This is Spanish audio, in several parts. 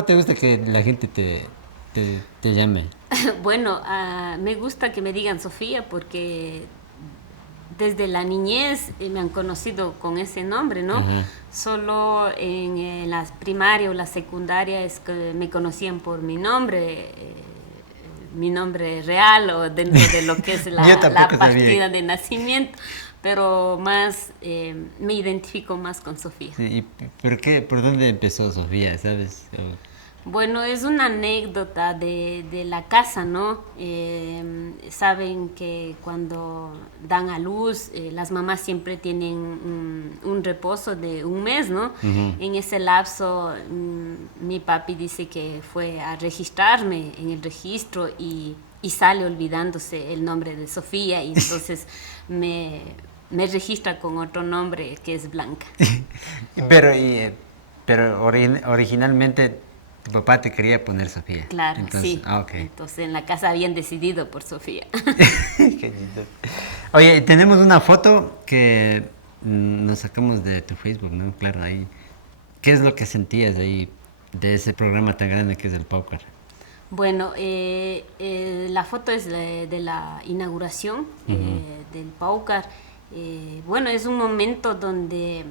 ¿Cómo te gusta que la gente te llame? Bueno, me gusta que me digan Sofía porque desde la niñez me han conocido con ese nombre, ¿no? Ajá. Solo en la primaria o la secundaria es que me conocían por mi nombre real o dentro de lo que es Yo la tampoco partida sabía. de nacimiento, pero más me identifico más con Sofía. Sí, ¿y por qué? ¿Por dónde empezó Sofía, sabes? Bueno, es una anécdota de la casa, ¿no? Saben que cuando dan a luz, las mamás siempre tienen un reposo de un mes, ¿no? Ujú. En ese lapso, mi papi dice que fue a registrarme en el registro y sale olvidándose el nombre de Sofía y entonces me, me registra con otro nombre que es Blanca. Pero, originalmente tu papá te quería poner Sofía. Claro, Entonces, sí. ok. Entonces en la casa habían decidido por Sofía. Qué lindo. Oye, tenemos una foto que nos sacamos de tu Facebook, ¿no? Claro, ahí. ¿Qué es lo que sentías ahí de ese programa tan grande que es el póker? Bueno, la foto es de la inauguración Ujú. del Paucar. Bueno, es un momento donde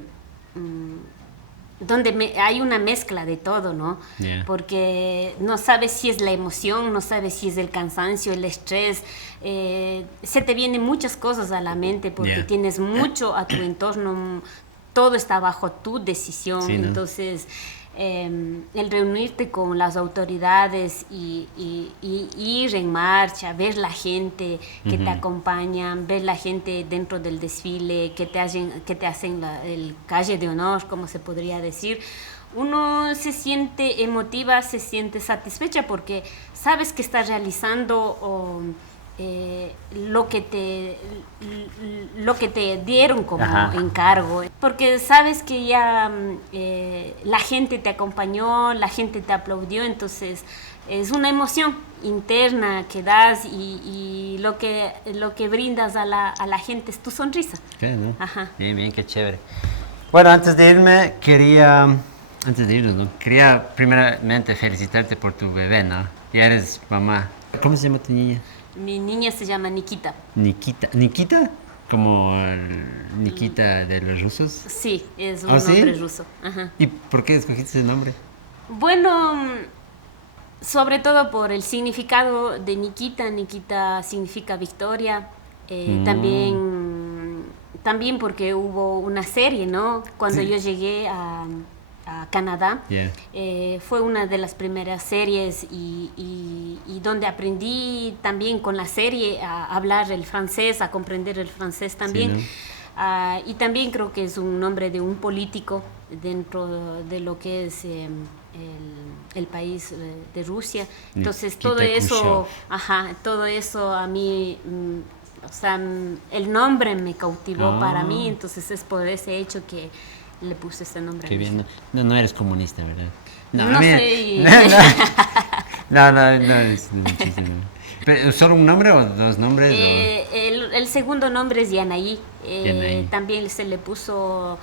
hay una mezcla de todo, ¿no? Yeah. Porque no sabes si es la emoción, no sabes si es el cansancio, el estrés. Se te vienen muchas cosas a la mente porque Yeah. tienes mucho a tu entorno, todo está bajo tu decisión. Sí, ¿no? Entonces, el reunirte con las autoridades y ir en marcha, ver la gente que te acompañan, ver la gente dentro del desfile, que te hacen el calle de honor, como se podría decir, uno se siente emotiva, se siente satisfecha porque sabes que estás realizando lo que te dieron como Ajá. encargo, porque sabes que ya la gente te acompañó, la gente te aplaudió, entonces es una emoción interna que das y lo que brindas a la gente es tu sonrisa. Sí, ¿no? Ajá. Bien, bien, qué chévere. Bueno, antes de irme, antes de irnos, ¿no? Quería primeramente felicitarte por tu bebé, ¿no? Ya eres mamá. ¿Cómo se llama tu niña? Mi niña se llama Nikita. Nikita. ¿Nikita? Como Nikita de los rusos. Sí, es ¿Oh, un nombre sí? ruso. Ajá. ¿Y por qué escogiste ese nombre? Bueno, sobre todo por el significado de Nikita. Nikita significa victoria. Mm, También porque hubo una serie, ¿no? Cuando sí. yo llegué a Canadá, Yeah. fue una de las primeras series y donde aprendí también con la serie a hablar el francés, a comprender el francés Sí, también. ¿no? Y también creo que es un nombre de un político dentro de lo que es el país de Rusia. Entonces todo Nikita Khrushchev. eso, ajá, todo eso a mí, o sea, el nombre me cautivó para mí, Ah, entonces es por ese hecho que le puse ese nombre a qué mi bien. hija. No, no eres comunista, ¿verdad? No, a No mí... sé, No, no, es un chiste, no. ¿Solo un nombre o dos nombres? O... el segundo nombre es Yanaí. Yanaí. También se le puso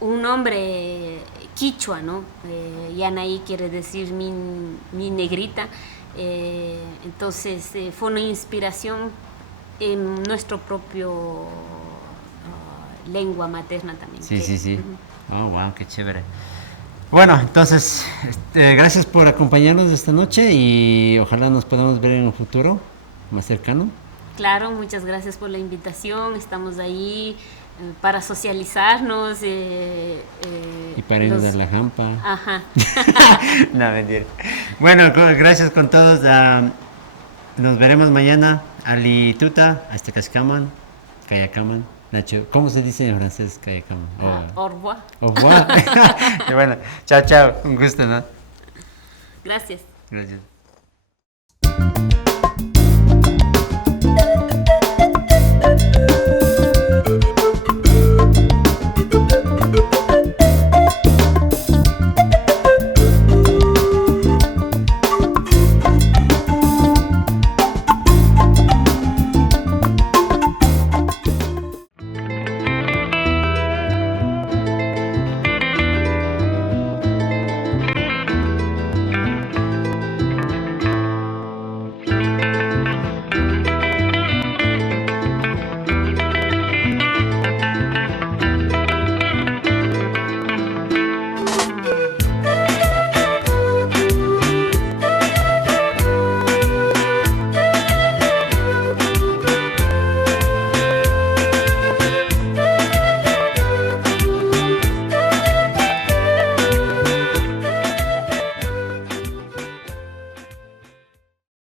un nombre quichua, ¿no? Yanaí quiere decir mi negrita. Entonces fue una inspiración en nuestro propio lengua materna también. Sí, sí, sí. Oh, wow, qué chévere. Bueno, entonces, gracias por acompañarnos esta noche y ojalá nos podamos ver en un futuro más cercano. Claro, muchas gracias por la invitación. Estamos ahí para socializarnos. Y para irnos a Los... la jampa. Ajá. No, mentira. Bueno, gracias con todos. Nos veremos mañana. Ali Tuta, hasta Cascaman, Kayakaman. Nacho, ¿cómo se dice en francés Kayakaman? Au revoir. Au revoir. Y bueno, chao, chao. Un gusto, ¿no? Gracias. Gracias.